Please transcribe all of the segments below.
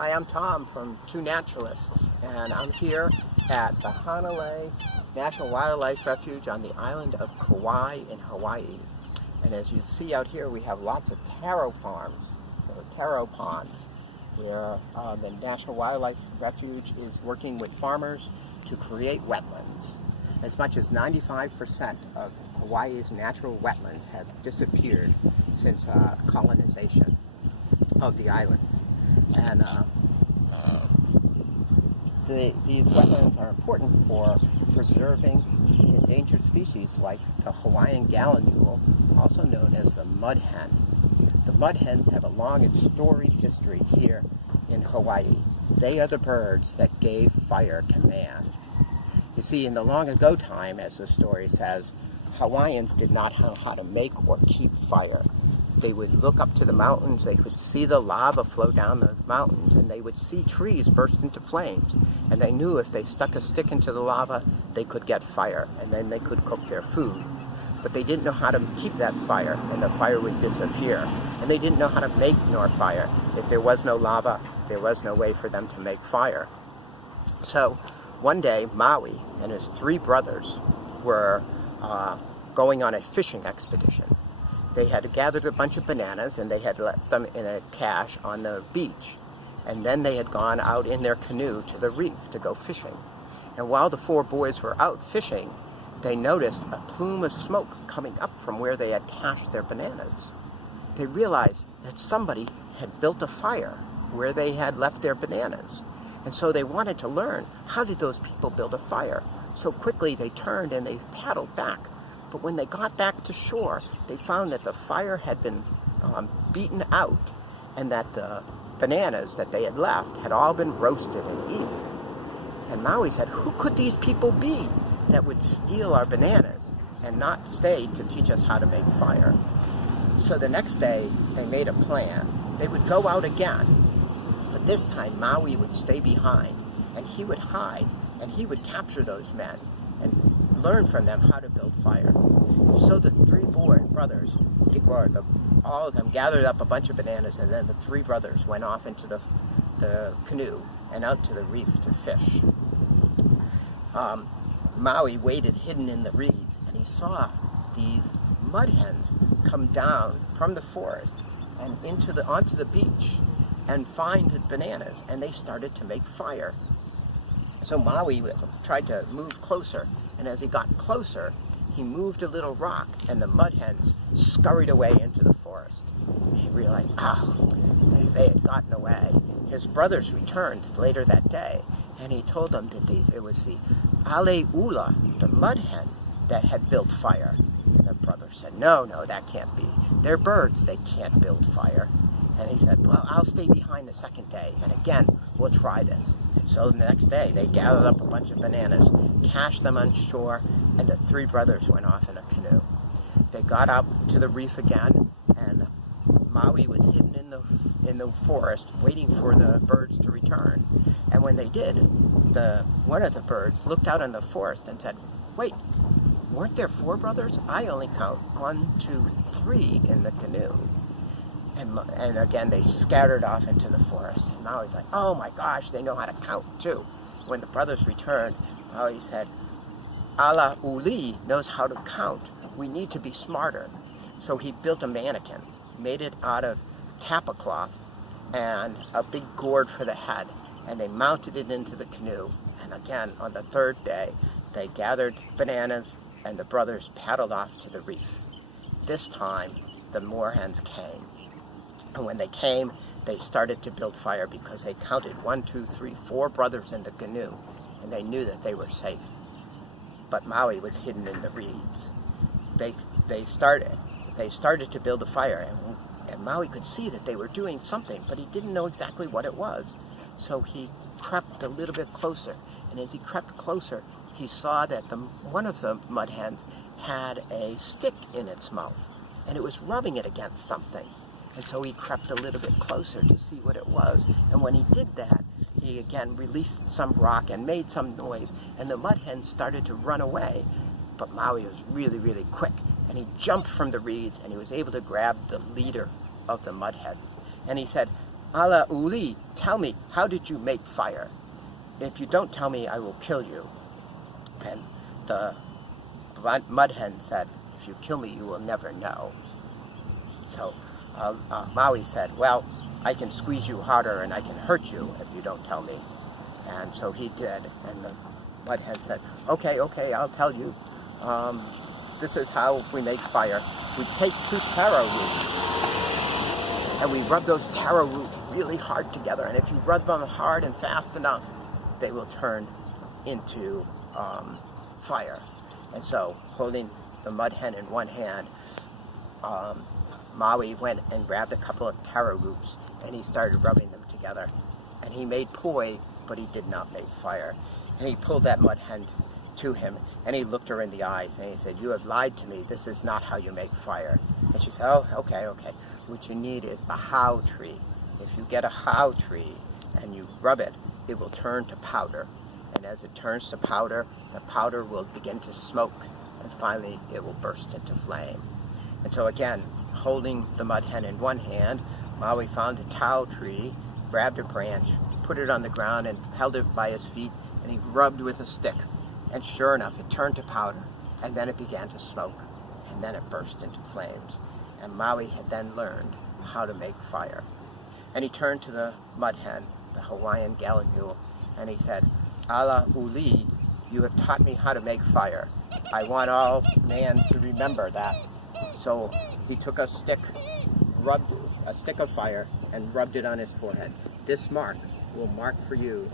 Hi, I'm Tom from Two Naturalists, and I'm here at the Hanalei National Wildlife Refuge on the island of Kauai in Hawaii. And as you see out here, we have lots of taro farms, or taro ponds, where the National Wildlife Refuge is working with farmers to create wetlands. As much as 95% of Hawaii's natural wetlands have disappeared since colonization of the islands. And these wetlands are important for preserving endangered species like the Hawaiian Gallinule, also known as the mud hen. The mud hens have a long and storied history here in Hawaii. They are the birds that gave fire to man. You see, in the long ago time, as the story says, Hawaiians did not know how to make or keep fire. They would look up to the mountains, they could see the lava flow down the mountains, and they would see trees burst into flames. And they knew if they stuck a stick into the lava, they could get fire, and then they could cook their food. But they didn't know how to keep that fire, and the fire would disappear. And they didn't know how to make nor fire. If there was no lava, there was no way for them to make fire. So one day, Maui and his 3 brothers were going on a fishing expedition. They had gathered a bunch of bananas and they had left them in a cache on the beach. And then they had gone out in their canoe to the reef to go fishing. And while the 4 boys were out fishing, they noticed a plume of smoke coming up from where they had cached their bananas. They realized that somebody had built a fire where they had left their bananas. And so they wanted to learn, how did those people build a fire? So quickly they turned and they paddled back. But when they got back to shore, they found that the fire had been beaten out and that the bananas that they had left had all been roasted and eaten. And Maui said, who could these people be that would steal our bananas and not stay to teach us how to make fire? So the next day, they made a plan. They would go out again, but this time Maui would stay behind, and he would hide, and he would capture those men and learn from them how to build fire. So the 3 brothers, all of them gathered up a bunch of bananas, and then the 3 brothers went off into the canoe and out to the reef to fish. Maui waited hidden in the reeds, and he saw these mud hens come down from the forest and onto the beach and find the bananas, and they started to make fire. So Maui tried to move closer, and as he got closer, he moved a little rock, and the mud hens scurried away into the forest. He realized, they had gotten away. His brothers returned later that day, and he told them that it was the Alae Ula, the mud hen, that had built fire. And the brothers said, no, that can't be. They're birds, they can't build fire. And he said, well, I'll stay behind the second day, and again, we'll try this. And so the next day, they gathered up a bunch of bananas, cached them on shore, and the 3 brothers went off in a canoe. They got up to the reef again, and Maui was hidden in the forest, waiting for the birds to return. And when they did, one of the birds looked out in the forest and said, wait, weren't there 4 brothers? I only count 1, 2, 3 in the canoe. And again, they scattered off into the forest. And Maui's like, oh my gosh, they know how to count too. When the brothers returned, Maui said, Alae Ula knows how to count. We need to be smarter. So he built a mannequin, made it out of tapa cloth and a big gourd for the head. And they mounted it into the canoe. And again, on the 3rd day, they gathered bananas and the brothers paddled off to the reef. This time, the moorhens came. And when they came, they started to build fire because they counted 1, 2, 3, 4 brothers in the canoe, and they knew that they were safe. But Maui was hidden in the reeds. They started to build a fire, and Maui could see that they were doing something, but he didn't know exactly what it was. So he crept a little bit closer, and as he crept closer, he saw that one of the mud hens had a stick in its mouth, and it was rubbing it against something. And so he crept a little bit closer to see what it was. And when he did that, he again released some rock and made some noise, and the mud hen started to run away. But Maui was really, really quick, and he jumped from the reeds, and he was able to grab the leader of the mud hens. And he said, Alae Ula, tell me, how did you make fire? If you don't tell me, I will kill you. And the mud hen said, if you kill me, you will never know. So Maui said, well, I can squeeze you harder and I can hurt you if you don't tell me. And so he did. And the mud hen said, okay, I'll tell you. This is how we make fire. We take 2 taro roots and we rub those taro roots really hard together. And if you rub them hard and fast enough, they will turn into fire. And so, holding the mud hen in one hand, Maui went and grabbed a couple of taro roots and he started rubbing them together. And he made poi, but he did not make fire. And he pulled that mud hen to him and he looked her in the eyes and he said, you have lied to me. This is not how you make fire. And she said, oh, okay. What you need is the hau tree. If you get a hau tree and you rub it, it will turn to powder. And as it turns to powder, the powder will begin to smoke. And finally, it will burst into flame. And so again, holding the mud hen in one hand, Maui found a tau tree, grabbed a branch, put it on the ground and held it by his feet, and he rubbed with a stick. And sure enough, it turned to powder, and then it began to smoke, and then it burst into flames. And Maui had then learned how to make fire. And he turned to the mud hen, the Hawaiian Gallinule, and he said, Alae Ula, you have taught me how to make fire. I want all man to remember that. So he took a stick, rubbed a stick of fire, and rubbed it on his forehead. This mark will mark for you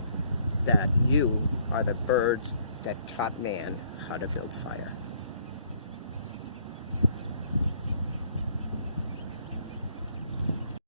that you are the birds that taught man how to build fire.